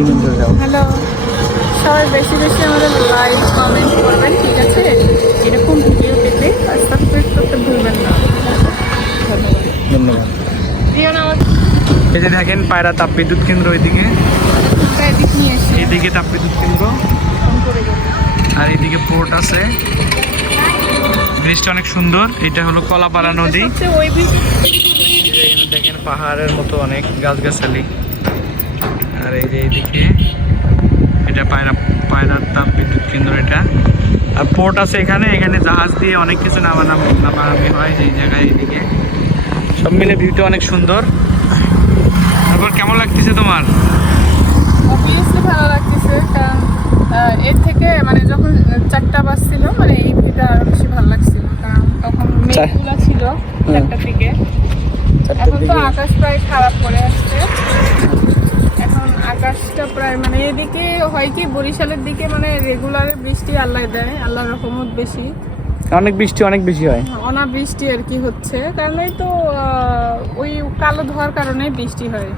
Building যাও। Hello, সবাই বেশি বেশি আমাদের লাইক কমেন্ট করবেন, ঠিক আছে? এরকম ভিডিও পেতে সাবস্ক্রাইব করতে ভুলবেন না। ধন্যবাদ। ধন্যবাদ। রিয়ন আমার এই যে দেখেন পায়রা তাপবিদ্যুৎ কেন্দ্র, ওইদিকে এদিক নিয়ে এসে এইদিকে তাপবিদ্যুৎ কেন্দ্র, ফোন করে গেল। আর এইদিকে পোর্ট আছে। ব্রিজটা অনেক সুন্দর। এটা হলো কলাপাড়া নদী। ওই এখানে দেখেন পাহাড়ের মতো অনেক গাছগাছালি। আর এই যে এইদিকে এটা পায়রার তাপবিদ্যুৎ কেন্দ্র এটা। আর পোর্ট আছে এখানে জাহাজ দিয়ে অনেক কিছু নামানামি হয় এই জায়গায়। এইদিকে সব মিলে ভিউটা অনেক সুন্দর। তারপর কেমন লাগতেছে তোমার? অবভিয়াসলি ভালো লাগতেছে, কারণ এর থেকে মানে যখন 4টা বাজছিল মানে এই ভিউটা আরো বেশি ভালো লাগছিল, কারণ তখন মেঘগুলো ছিল 4টার দিকে। এখন তো আকাশ প্রায় খারাপ করে আসছে। এখন আকাশটা প্রায় মানে এদিকে হয় কি বরিশালের দিকে মানে রেগুলার বৃষ্টি আল্লাহ দেয়, আল্লাহর রহমত বেশি, অনেক বেশি হয়। অনাবৃষ্টি আর কি হচ্ছে, কারণ এই তো ওই কালো ধোয়ার কারণে বৃষ্টি হয়।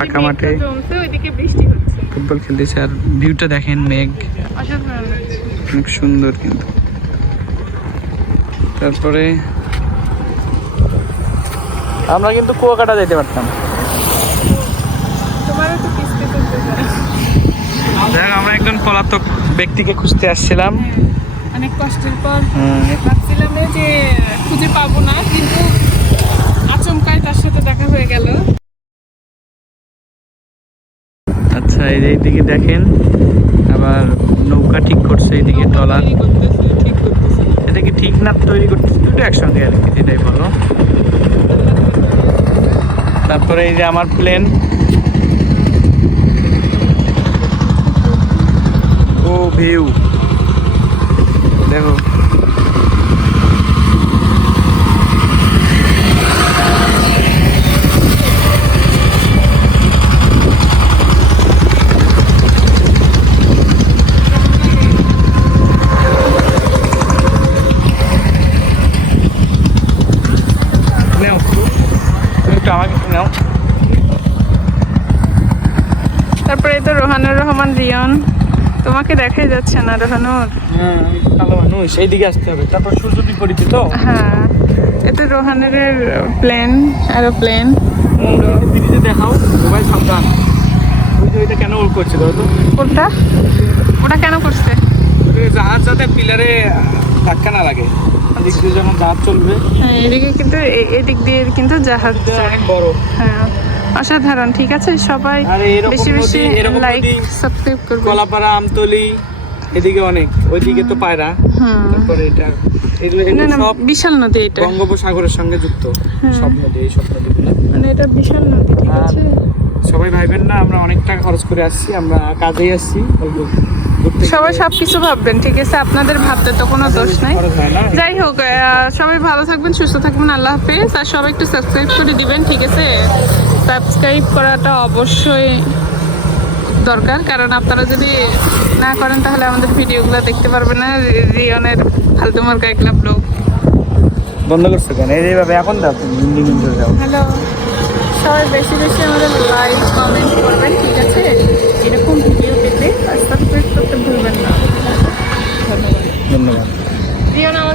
ফাঁকা মাঠে জমছে, ওইদিকে বৃষ্টি হচ্ছে। ফুটবল খেলতেছে। আর ভিউটা দেখেন, মেঘ অসাধারণ লাগছে। অনেক সুন্দর কিন্তু। তারপরে আমরা কিন্তু কুয়াকাটা যেতে পারতাম। তোমারও তো কিস্তি চলতে যায়। দেখ, আমরা একজন পলাতক ব্যক্তিকে খুঁজতে আসছিলাম। অনেক কষ্টের পর ভাবছিলাম যে খুঁজে পাবো না, কিন্তু আচমকাই তার সাথে দেখা হয়ে গেল। আচ্ছা, এই যে এইদিকে দেখেন আবার নৌকা ঠিক করছে, এইদিকে ট্রলার ঠিক করতেছে। এটা কি ঠিক না তৈরি করতেছে? দুটো একসঙ্গে আর কি, এটাই বলো। তারপরে এই যে আমার প্লেন, ও ভিউ দেখো। নেও, তুমি একটু আমাকে একটু নাও। তারপরে এই তো রোহানুর রহমান রিয়ন, তোমাকে দেখাই যাচ্ছে না রোহানুর। হ্যাঁ, কালো মানুষ, এইদিকে আসতে হবে। তারপর সূর্য বিপরীতে তো। হ্যাঁ, এটা রোহানের প্লেন, এরোপ্লেন। দিদিতে দেখাও, সবাই সাবধান। ওই যে ওইটা কেন ওল করছে ধরো তো। কোনটা? ওটা কেন করছে? ওই জাহাজ যাতে পিলারে ধাক্কা না লাগে, এদিক দিয়ে যখন জাহাজ চলবে। হ্যাঁ, এদিকে কিন্তু এদিক দিয়ে কিন্তু জাহাজ যায়। অনেক বড়। হ্যাঁ, অসাধারণ। ঠিক আছে, সবাই আর এরকম বেশি বেশি নদী, এরকম লাইক নদী সাবস্ক্রাইব করবেন। কলাপাড়া, আমতলি, এদিকে অনেক। ওইদিকে তো পায়রা। তারপরে এটা না না, সব বিশাল নদী এটা, বঙ্গোপসাগরের সঙ্গে যুক্ত সব নদী, এই সব নদীগুলো। মানে এটা বিশাল নদী। ঠিক আছে, সবাই ভাইবেন না আমরা অনেক টাকা খরচ করে আসছি, আমরা কাজেই আসছি। সবাই সবকিছু ভাববেন, ঠিক আছে? আপনাদের ভাবতে তো কোনো দোষ নাই। যাই হোক, সবাই ভালো থাকবেন, সুস্থ থাকবেন। আল্লাহ হাফেজ। আর সবাই একটু সাবস্ক্রাইব করে দিবেন, ঠিক আছে? সাবস্ক্রাইব করাটা অবশ্যই দরকার, কারণ আপনারা যদি না করেন তাহলে আমাদের ভিডিওগুলো দেখতে পারবেন না। রিয়নের ফালতু মার্কা একলা ব্লগ বন্ধ করছে কেন? এইভাবে এখন দাও, বিল্ডিং যাও। হ্যালো, সবাই বেশি বেশি আমাদের লাইক কমেন্ট করবেন, ঠিক আছে? এরকম ভিডিও পেতে সাবস্ক্রাইব করতে ভুলবেন না। ধন্যবাদ। ধন্যবাদ। রিয়ন আমার